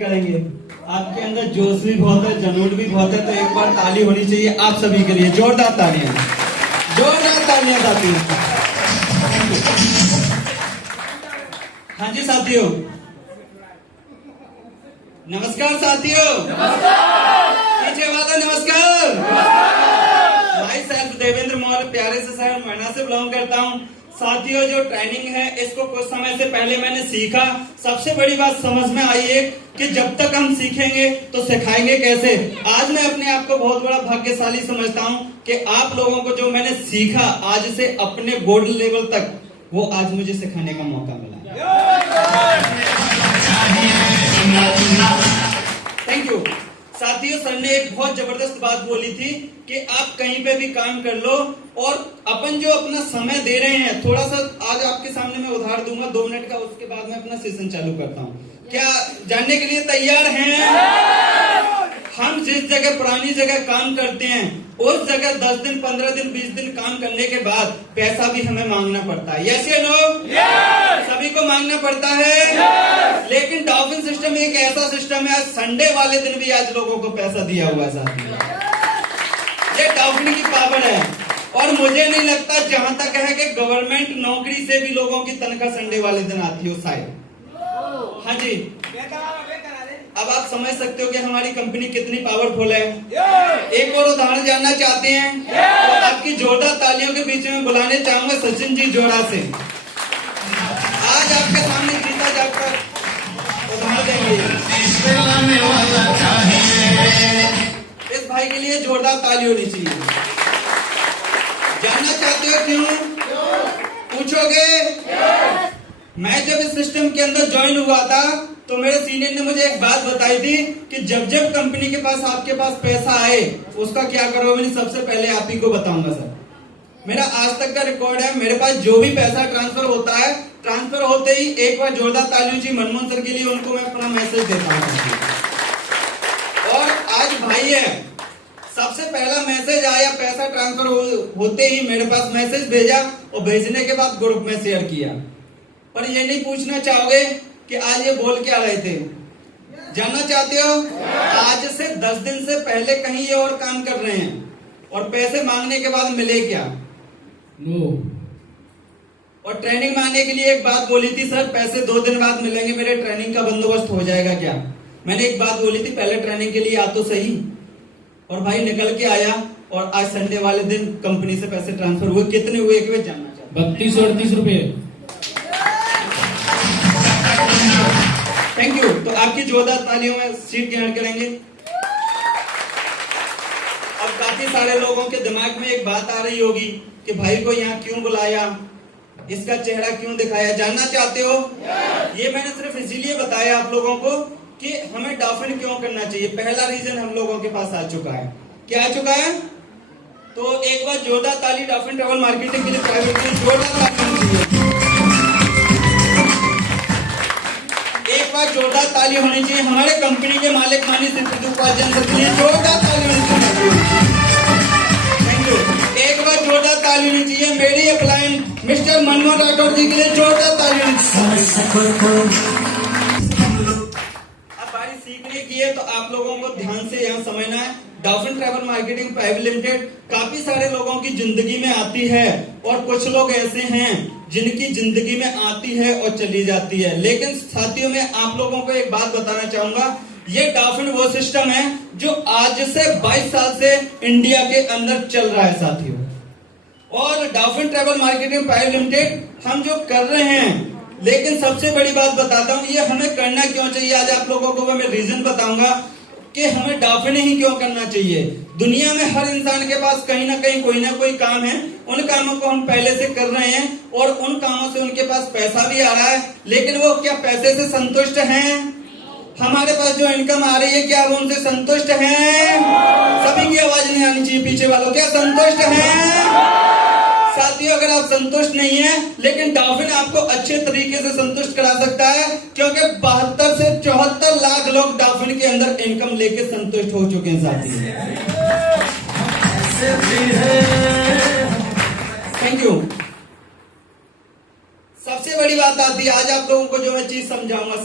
करेंगे। आपके अंदर जोश भी बहुत है, जनून भी बहुत है, तो एक बार ताली होनी चाहिए आप सभी के लिए। जोरदार तालियां, जोरदार तालियां साथियों। हाँ जी साथियों, नमस्कार साथियों, पीछे वाला नमस्कार। माई सेल्फ देवेंद्र मौर्य, प्यारे से शहर नोएडा से बिलोंग करता हूँ। साथियों, जो ट्रेनिंग है इसको कुछ समय से पहले मैंने सीखा। सबसे बड़ी बात समझ में आई है कि जब तक हम सीखेंगे तो सिखाएंगे कैसे। आज मैं अपने आप को बहुत बड़ा भाग्यशाली समझता हूँ कि आप लोगों को जो मैंने सीखा आज से अपने गोल्ड लेवल तक, वो आज मुझे सिखाने का मौका मिला। थैंक यू साथियों। सर ने एक बहुत जबरदस्त बात बोली थी कि आप कहीं पे भी काम कर लो, और अपन जो अपना समय दे रहे हैं, थोड़ा सा आज आपके सामने मैं उधार दूंगा 2 मिनट का, उसके बाद मैं अपना सेशन चालू करता हूँ। क्या जानने के लिए तैयार हैं? हम जिस जगह पुरानी जगह काम करते हैं उस जगह 10 दिन 15 दिन 20 दिन काम करने के बाद पैसा भी हमें मांगना पड़ता है। यस या नो? सभी को मांगना पड़ता है। लेकिन डॉल्फिन सिस्टम एक ऐसा सिस्टम है, आज संडे वाले दिन भी आज लोगों को पैसा दिया हुआ है साथियों। ये डॉल्फिन की पावर है। और मुझे नहीं लगता, जहां तक है कि गवर्नमेंट नौकरी से भी लोगों की तनख्वाह संडे वाले दिन आती हो शायद। हाँ जी, अब आप समझ सकते हो कि हमारी कंपनी कितनी पावरफुल है। एक और उदाहरण जानना चाहते हैं तो आपकी जोरदार तालियों के बीच में बुलाने चाहूंगा सचिन जी जोड़ा से। आज आपके सामने जीता जाकर उदाहरण देंगे। इस भाई के लिए जोरदार ताली होनी चाहिए। जानना चाहते हो क्यों? पूछोगे? मैं जब इस सिस्टम के अंदर ज्वाइन हुआ था तो मेरे सीनियर ने मुझे एक बात बताई थी कि जब जब कंपनी के पास आपके पास पैसा आए उसका क्या करो। मैंने सबसे पहले आप ही को बताऊंगा सर, मेरा आज तक का रिकॉर्ड है। मेरे पास जो भी पैसा ट्रांसफर होता है, ट्रांसफर होते ही एक बार जोरदार तालियों जी मनमोहन सर के लिए, उनको मैं अपना मैसेज देता हूँ। और आज भाई है, सबसे पहला मैसेज आया, पैसा ट्रांसफर होते ही मेरे पास मैसेज भेजा और भेजने के बाद ग्रुप में शेयर किया। पर ये नहीं पूछना चाहोगे कि आज ये बोल क्या रहे थे? जानना चाहते हो? आज से 10 दिन से पहले कहीं ये और काम कर रहे हैं और पैसे मांगने के बाद मिले क्या? नो। और ट्रेनिंग मांगने के लिए एक बात बोली थी, सर पैसे 2 दिन बाद मिलेंगे, मेरे ट्रेनिंग का बंदोबस्त हो जाएगा क्या? मैंने एक बात बोली थी, पहले ट्रेनिंग के लिए आ तो सही। और भाई निकल के आया और आज संडे वाले दिन कंपनी से पैसे ट्रांसफर हुए। कितने हुए एक बार जानना चाहता हूं। 3238 रुपए। Thank you. तो आपकी जोरदार तालियों में सीट ग्रहण करेंगे। अब काफी सारे लोगों के दिमाग में एक बात आ रही होगी कि भाई को यहाँ क्यों बुलाया, इसका चेहरा क्यों दिखाया। जानना चाहते हो? ये मैंने सिर्फ इसीलिए बताया आप लोगों को कि हमें डॉल्फिन क्यों करना चाहिए। पहला रीजन हम लोगों के पास आ चुका है। क्या आ चुका है? तो एक बार जोरदार ताली डॉल्फिन ट्रैवल मार्केटिंग के लिए, प्राइवेट के लिए जोरदार ताली होनी चाहिए। एक बार जोरदार ताली होनी चाहिए हमारे कंपनी के मालिक मानी सिद्धू उपाध्याय सर के लिए। जोरदार ताली होनी चाहिए। Thank you. एक बार जोरदार ताली होनी चाहिए मेरी अपलाइन मिस्टर मनमोहन राठौर जी के लिए। जोरदार ताली होनी चाहिए। सीखने की है तो आप लोगों को ध्यान से यहाँ समझना है। Dolphin travel marketing private limited काफी सारे लोगों की जिंदगी में आती है और कुछ लोग ऐसे हैं जिनकी जिंदगी में आती है और चली जाती है। लेकिन साथियों में आप लोगों को एक बात बताना चाहूंगा, ये डॉल्फिन वो सिस्टम है जो आज से 22 साल से इंडिया के अंदर चल रहा है साथियों। और dolphin travel marketing private limited हम जो कर रहे हैं, लेकिन सबसे बड़ी बात बताता हूँ, ये हमें करना क्यों चाहिए। आज आप लोगों को मैं रीजन बताऊंगा कि हमें डॉल्फिन ही क्यों करना चाहिए। दुनिया में हर इंसान के पास कहीं ना कहीं कोई ना कोई काम है, उन कामों को हम पहले से कर रहे हैं और उन कामों से उनके पास पैसा भी आ रहा है। लेकिन वो क्या पैसे से संतुष्ट हैं? हमारे पास जो इनकम आ रही है क्या हम उनसे संतुष्ट हैं? सभी की आवाज नहीं आनी चाहिए पीछे वालों, क्या संतुष्ट हैं? साथियों अगर आप संतुष्ट नहीं है, लेकिन डॉल्फिन आपको अच्छे तरीके से संतुष्ट करा सकता है, क्योंकि 72 से 74 लाख लोग डॉल्फिन के अंदर इनकम लेके संतुष्ट हो चुके हैं साथियों। Thank you. सबसे बड़ी बात आती है, आज आप लोगों को जो मैं चीज समझाऊंगा,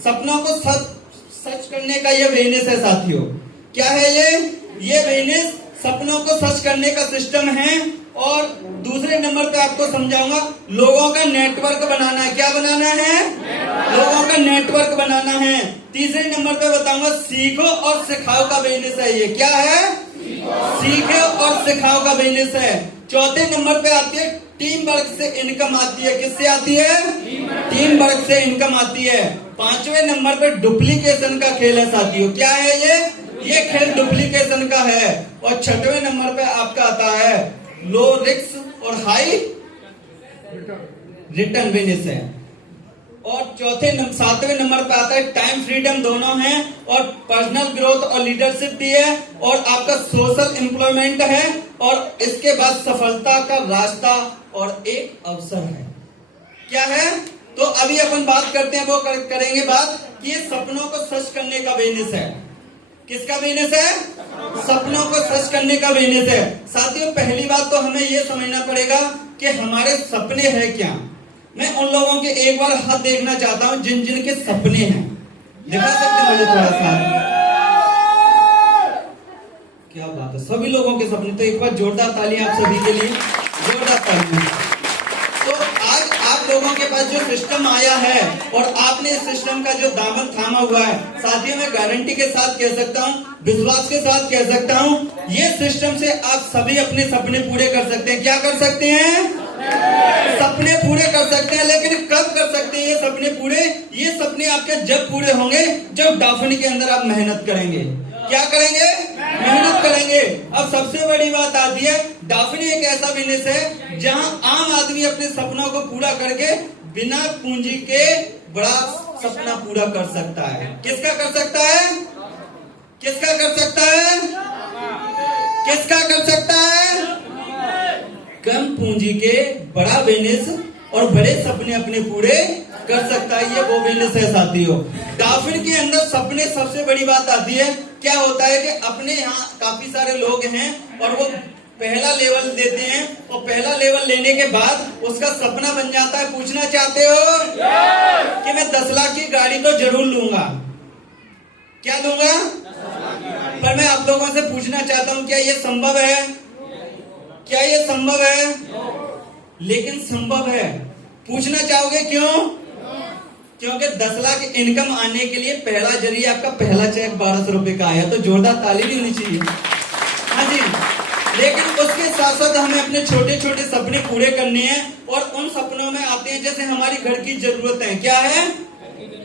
सपनों को सच करने का ये बिजनेस है साथियों। क्या है ये बिजनेस सपनों को सच करने का सिस्टम है। और दूसरे नंबर पे आपको समझाऊंगा लोगों का नेटवर्क बनाना है। क्या बनाना है? लोगों का नेटवर्क बनाना है। तीसरे नंबर पे बताऊंगा सीखो और सिखाओ का बिजनेस है ये। क्या है? सीखो और सिखाओ का बिजनेस है। चौथे नंबर पे आती है टीम वर्क से इनकम आती है। किससे आती है? टीम वर्क से इनकम आती है। पांचवें नंबर पे डुप्लीकेशन का खेल है साथियों। क्या है ये खेल डुप्लीकेशन का है। और छठवें नंबर पे आपका आता है लो रिस्क और हाई रिटर्न बिजनेस है। और सातवें नंबर पे आता है टाइम फ्रीडम दोनों है, और पर्सनल ग्रोथ और लीडरशिप भी है, और आपका सोशल एम्प्लॉयमेंट है, और इसके बाद सफलता का रास्ता और एक अवसर है। क्या है? तो अभी अपन बात करते हैं, वो करेंगे बात कि ये सपनों को सच करने का बिजनेस है। किसका बिजनेस है? सपनों को सच करने का बिजनेस है। साथियों पहली बात तो हमें यह समझना पड़ेगा कि हमारे सपने हैं क्या। मैं उन लोगों के एक बार हाथ देखना चाहता हूं जिन जिन के सपने हैं। दिखा सकते मुझे थोड़ा सा? क्या बात है, सभी लोगों के सपने। तो एक बार जोरदार तालियां आप सभी के लिए, जोरदार तालियां। तो आज आप लोगों के पास जो सिस्टम आया है और आपने इस सिस्टम का जो दामन थामा हुआ है, साथियों मैं गारंटी के साथ कह सकता हूं, विश्वास के साथ कह सकता हूं, ये सिस्टम से आप सभी अपने सपने पूरे कर सकते हैं। क्या कर सकते हैं? सपने पूरे कर सकते हैं। लेकिन कब कर सकते हैं ये सपने पूरे? ये सपने आपके जब पूरे होंगे जब डॉल्फिन के अंदर आप मेहनत करेंगे। क्या करेंगे? मेहनत करेंगे। अब सबसे बड़ी बात आती है, डॉल्फिन एक ऐसा बिजनेस है जहां आम आदमी अपने सपनों को पूरा करके बिना पूंजी के बड़ा सपना पूरा कर सकता है। किसका कर सकता है? किसका कर सकता है? किसका कर सकता है? कम पूंजी के बड़ा बिजनेस और बड़े सपने अपने पूरे कर सकता है। ये वो बिजनेस है साथियों। डॉल्फिन के अंदर सपने, सबसे बड़ी बात आती है, क्या होता है कि अपने यहाँ काफी सारे लोग हैं और वो पहला लेवल देते हैं, और पहला लेवल लेने के बाद उसका सपना बन जाता है, पूछना चाहते हो कि मैं 10 लाख की गाड़ी तो जरूर लूंगा। क्या लूंगा? पर मैं आप लोगों से पूछना चाहता हूं, क्या ये संभव है? क्या ये संभव है? लेकिन संभव है। पूछना चाहोगे क्यों? क्योंकि 10 लाख इनकम आने के लिए पहला जरिया आपका पहला चेक 1200 रुपए का आया। तो जोरदार ताली भी होनी चाहिए। हाँ जी। लेकिन उसके साथ साथ हमें अपने छोटे छोटे सपने पूरे करने हैं, और उन सपनों में आते हैं जैसे हमारी घर की जरूरत है। क्या है?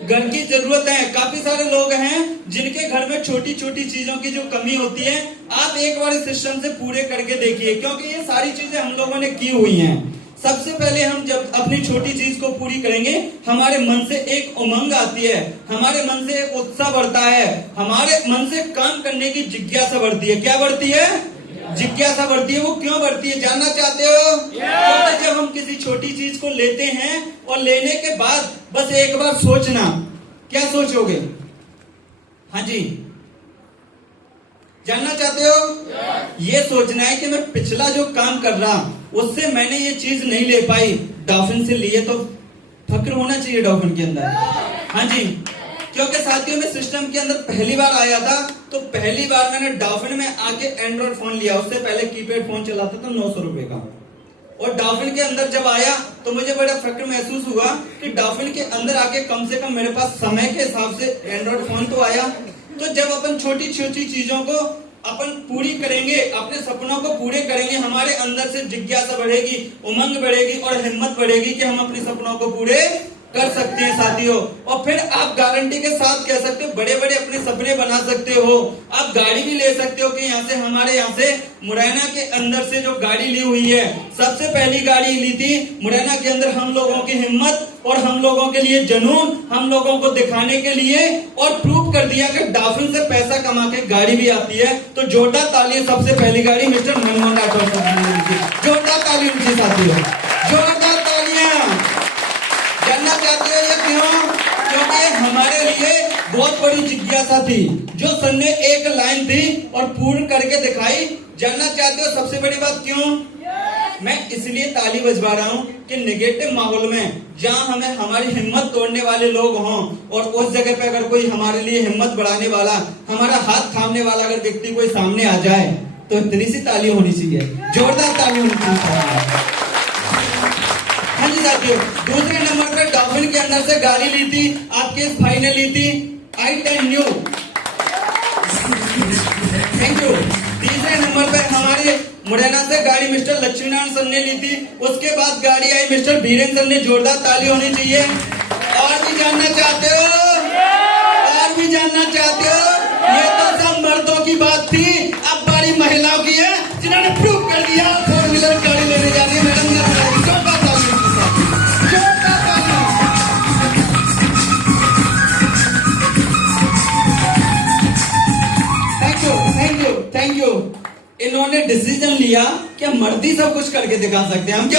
घर की जरूरत है। काफी सारे लोग हैं जिनके घर में छोटी छोटी चीजों की जो कमी होती है, आप एक बार इस सिस्टम से पूरे करके देखिए, क्योंकि ये सारी चीजें हम लोगों ने की हुई हैं। सबसे पहले हम जब अपनी छोटी चीज को पूरी करेंगे, हमारे मन से एक उमंग आती है, हमारे मन से एक उत्साह बढ़ता है, हमारे मन से काम करने की जिज्ञासा बढ़ती है। क्या बढ़ती है? जिज्ञासा बढ़ती है। वो क्यों बढ़ती है जानना चाहते हो? क्योंकि जब हम किसी छोटी चीज को लेते हैं और लेने के बाद बस एक बार सोचना, क्या सोचोगे? हाँ जी, जानना चाहते हो? ये सोचना है कि मैं पिछला जो काम कर रहा उससे मैंने ये चीज नहीं ले पाई, डॉल्फिन से लिए, तो फक्र होना चाहिए डॉल्फिन के अंदर। हाँ जी, क्योंकि साथियों में सिस्टम के अंदर पहली बार आया था, तो पहली बार मैंने डॉल्फिन में आके एंड्रॉइड फोन लिया। उससे पहले कीपैड फोन चलाता था 900 रुपए का। और डॉल्फिन के अंदर जब आया तो मुझे बड़ा फक्र महसूस हुआ कि डॉल्फिन के अंदर आके कम से कम मेरे पास समय के हिसाब से एंड्रॉइड फोन तो आया। तो जब अपन छोटी छोटी चीजों को अपन पूरी करेंगे, अपने सपनों को पूरे करेंगे, हमारे अंदर से जिज्ञासा बढ़ेगी, उमंग बढ़ेगी और हिम्मत बढ़ेगी कि हम अपने सपनों को पूरे कर सकते हैं साथियों। और फिर आप गारंटी के साथ कह सकते हो, बड़े बड़े अपने सपने बना सकते हो। आप गाड़ी भी ले सकते हो कि यहाँ से, हमारे यहाँ से मुरैना के अंदर से जो गाड़ी ली हुई है, सबसे पहली गाड़ी ली थी मुरैना के अंदर, हम लोगों की हिम्मत और हम लोगों के लिए जुनून, हम लोगों को दिखाने के लिए, और प्रूव कर दिया कि डॉल्फिन से पैसा कमा के गाड़ी भी आती है। तो जोरदार ताली, सबसे पहली गाड़ी मिस्टर मनमोहन राठौर साहब की, जोरदार ताली उनकी साथियों, जोरदार तालियां। जानना चाहते हो ये क्यों? क्योंकि हमारे लिए बहुत बड़ी जिज्ञासा थी, जो सर ने एक लाइन थी और पूर्ण करके दिखाई। जानना चाहते हो सबसे बड़ी बात क्यों? मैं इसलिए ताली बजवा रहा हूँ कि नेगेटिव माहौल में, जहाँ हमें हमारी हिम्मत तोड़ने वाले लोग हों, और उस जगह पे अगर कोई हमारे लिए हिम्मत बढ़ाने वाला, हमारा हाथ थामने वाला अगर व्यक्ति कोई सामने आ जाए, तो इतनी सी ताली होनी चाहिए, जोरदार ताली होनी चाहिए। हाँ जी साथियों, दूसरे नंबर पर डॉल्फिन के अंदर से गाड़ी ली थी, आपके इस भाई ने ली थी i10 न्यू, थैंक यू। तीसरे नंबर पर हमारे मुरैना से गाड़ी मिस्टर लक्ष्मीनारायण सर ने ली थी। उसके बाद गाड़ी आई मिस्टर बीरेंद्र सर ने, जोरदार ताली होनी चाहिए। और भी जानना चाहते हो? और भी जानना चाहते हो? ये तो सब मर्दों की बात थी, अब बारी महिलाओं की है, जिन्होंने प्रूव कर दिया 4 व्हीलर गाड़ी लेने जानी है। मैडम जोरदार ताली, जोरदार ताली। Thank you, thank you, thank you. इन्होंने डिसीजन लिया कि मर्दी सब कुछ करके दिखा सकते हैं, हम क्या